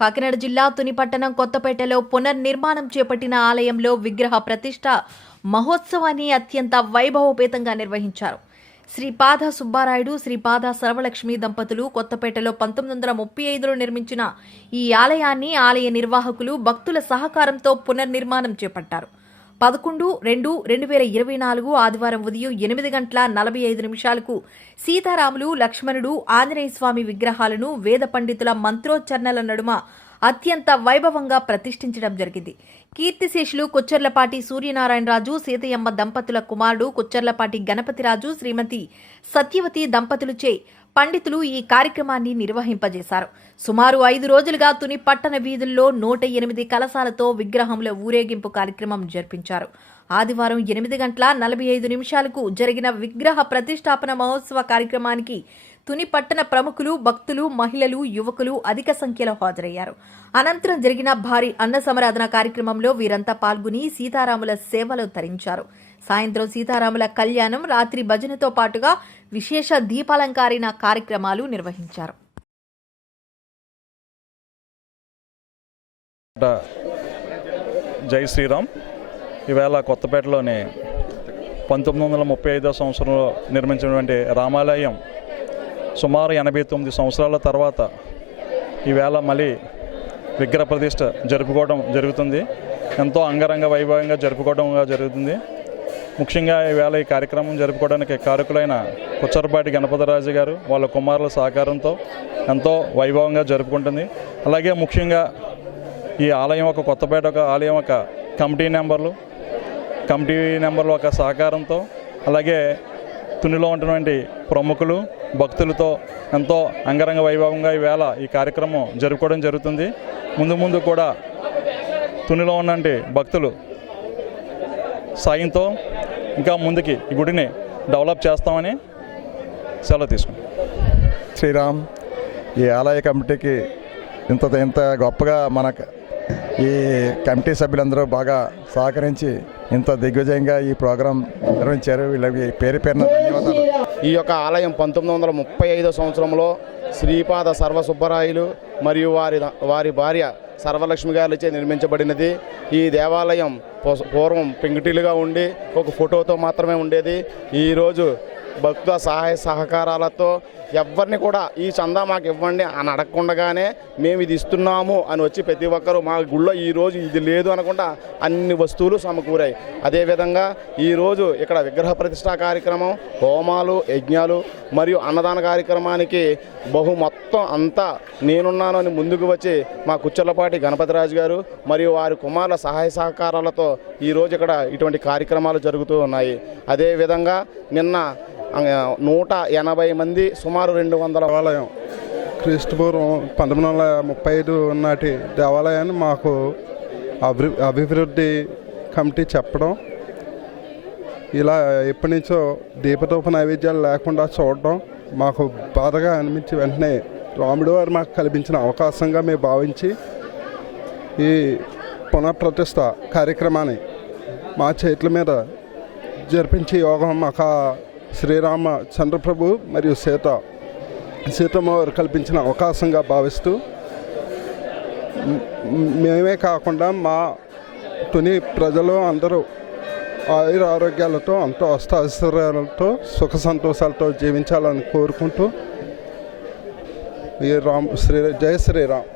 కాకినాడ జిల్లా తునిపట్టణం కొత్తపేటలో పునర్నిర్మాణం చేపట్టిన ఆలయంలో విగ్రహ ప్రతిష్ట మహోత్సవాన్ని అత్యంత వైభవోపేతంగా నిర్వహించారు. శ్రీపాద సుబ్బారాయుడు శ్రీపాద సర్వలక్ష్మి దంపతులు కొత్తపేటలో పంతొమ్మిది వందల ముప్పై ఐదులో నిర్మించిన ఈ ఆలయాన్ని ఆలయ నిర్వాహకులు భక్తుల సహకారంతో పునర్నిర్మాణం చేపట్టారు. పదకొండు రెండు రెండు వేల ఇరవై నాలుగు ఆదివారం ఉదయం ఎనిమిది గంటల నలభై ఐదు నిమిషాలకు సీతారాములు లక్ష్మణుడు ఆంజనేయ స్వామి విగ్రహాలను వేద పండితుల మంత్రోచ్చరణల నడుమ అత్యంత వైభవంగా ప్రతిష్ఠించడం జరిగింది. కీర్తిశేషులు కొచ్చర్లపాటి సూర్యనారాయణరాజు సీతయ్యమ్మ దంపతుల కుమారుడు కొచ్చర్లపాటి గణపతిరాజు శ్రీమతి సత్యవతి దంపతులుచే పండితులు ఈ కార్యక్రమాన్ని నిర్వహింపజేశారు. సుమారు ఐదు రోజులుగా తుని పట్టణ వీధుల్లో నూట ఎనిమిది కలశాలతో విగ్రహముల ఊరేగింపు కార్యక్రమం జరిపించారు. ఆదివారం ఎనిమిది గంటల నలభై ఐదు నిమిషాలకు జరిగిన విగ్రహ ప్రతిష్టాపన మహోత్సవ కార్యక్రమానికి తుని పట్టణ ప్రముఖులు భక్తులు మహిళలు యువకులు అధిక సంఖ్యలో హాజరయ్యారు. అనంతరం జరిగిన భారీ అన్న సమరాధన కార్యక్రమంలో వీరంతా పాల్గొని సీతారాముల సేవలు తరించారు. సాయంత్రం సీతారాముల కళ్యాణం రాత్రి భజనతో పాటుగా విశేష దీపాలంకారిన కార్యక్రమాలు నిర్వహించారు. జై శ్రీరామ్. ఈవేళ కొత్తపేటలోని పంతొమ్మిది వందల ముప్పై ఐదో సంవత్సరంలో నిర్మించినటువంటి రామాలయం సుమారు ఎనభై తొమ్మిది సంవత్సరాల తర్వాత ఈవేళ మళ్ళీ విగ్రహ ప్రతిష్ట జరుపుకోవడం జరుగుతుంది. ఎంతో అంగరంగ వైభవంగా జరుపుకోవడం జరుగుతుంది. ముఖ్యంగా ఈవేళ ఈ కార్యక్రమం జరుపుకోవడానికి కారకులైన కుచ్చరపాటి గణపతిరాజు గారు వాళ్ళ కుమారుల సహకారంతో ఎంతో వైభవంగా జరుపుకుంటుంది. అలాగే ముఖ్యంగా ఈ ఆలయం ఒక కొత్తపేట ఒక ఆలయం ఒక కమిటీ నెంబర్లు కమిటీ నెంబర్లు ఒక సహకారంతో అలాగే తునిలో ఉన్నటువంటి ప్రముఖులు భక్తులతో ఎంతో అంగరంగ వైభవంగా ఈవేళ ఈ కార్యక్రమం జరుపుకోవడం జరుగుతుంది. ముందు ముందు కూడా తునిలో ఉన్నటువంటి భక్తులు సాయంతో ఇంకా ముందుకి ఈ గుడిని డెవలప్ చేస్తామని సెలవు తీసుకుంటాం శ్రీరామ్ ఈ ఆలయ కమిటీకి ఇంత ఇంత గొప్పగా మన ఈ కమిటీ సభ్యులందరూ బాగా సహకరించి ఇంత దిగ్విజయంగా ఈ ప్రోగ్రాం నిర్వహించారు. వీళ్ళకి పేరు పేరున ధన్యవాదాలు. ఈ యొక్క ఆలయం పంతొమ్మిది వందల ముప్పై ఐదో సంవత్సరంలో శ్రీపాద సర్వ సుబ్బరాయులు మరియు వారి వారి భార్య సర్వలక్ష్మి గారిచే నిర్మించబడినది. ఈ దేవాలయం పూర్వం పెంకుటిలుగా ఉండి ఒక ఫోటోతో మాత్రమే ఉండేది. ఈరోజు భక్తుల సహాయ సహకారాలతో ఎవరిని కూడా ఈ చందా మాకు ఇవ్వండి అని అడగకుండగానే మేము ఇది ఇస్తున్నాము అని వచ్చి ప్రతి ఒక్కరూ మా గుళ్ళో ఈ రోజు ఇది లేదు అనకుండా అన్ని వస్తువులు సమకూరాయి. అదేవిధంగా ఈరోజు ఇక్కడ విగ్రహ ప్రతిష్టా కార్యక్రమం హోమాలు యజ్ఞాలు మరియు అన్నదాన కార్యక్రమానికి బహు మొత్తం అంతా నేనున్నాను అని ముందుకు వచ్చి మా కుచ్చర్లపాటి గణపతిరాజు గారు మరియు వారి కుమారుల సహాయ సహకారాలతో ఈరోజు ఇక్కడ ఇటువంటి కార్యక్రమాలు జరుగుతూ ఉన్నాయి. అదేవిధంగా నిన్న నూట ఎనభై మంది సుమారు రెండు వందల దేవాలయం. క్రీస్తుపూర్వం పంతొమ్మిది వందల ముప్పై ఐదు నాటి దేవాలయాన్ని మాకు అభి అభివృద్ధి కమిటీ చెప్పడం ఇలా ఎప్పటి నుంచో దీపదూప నైవేద్యాలు లేకుండా చూడడం మాకు బాధగా అనిపించి వెంటనే రాముడు వారు మాకు కల్పించిన అవకాశంగా మేము భావించి ఈ పునఃప్రతిష్ట కార్యక్రమాన్ని మా చేతుల మీద జరిపించి యోగం మాకు శ్రీరామ చంద్రప్రభు మరియు సీత సీతమ్మ వారు కల్పించిన అవకాశంగా భావిస్తూ మేమే కాకుండా మా తుని ప్రజలు అందరూ ఆయుర ఆరోగ్యాలతో అంతో అస్తాశ్చర్యాలతో సుఖ సంతోషాలతో జీవించాలని కోరుకుంటూ రామ్ శ్రీ జయ శ్రీరామ్.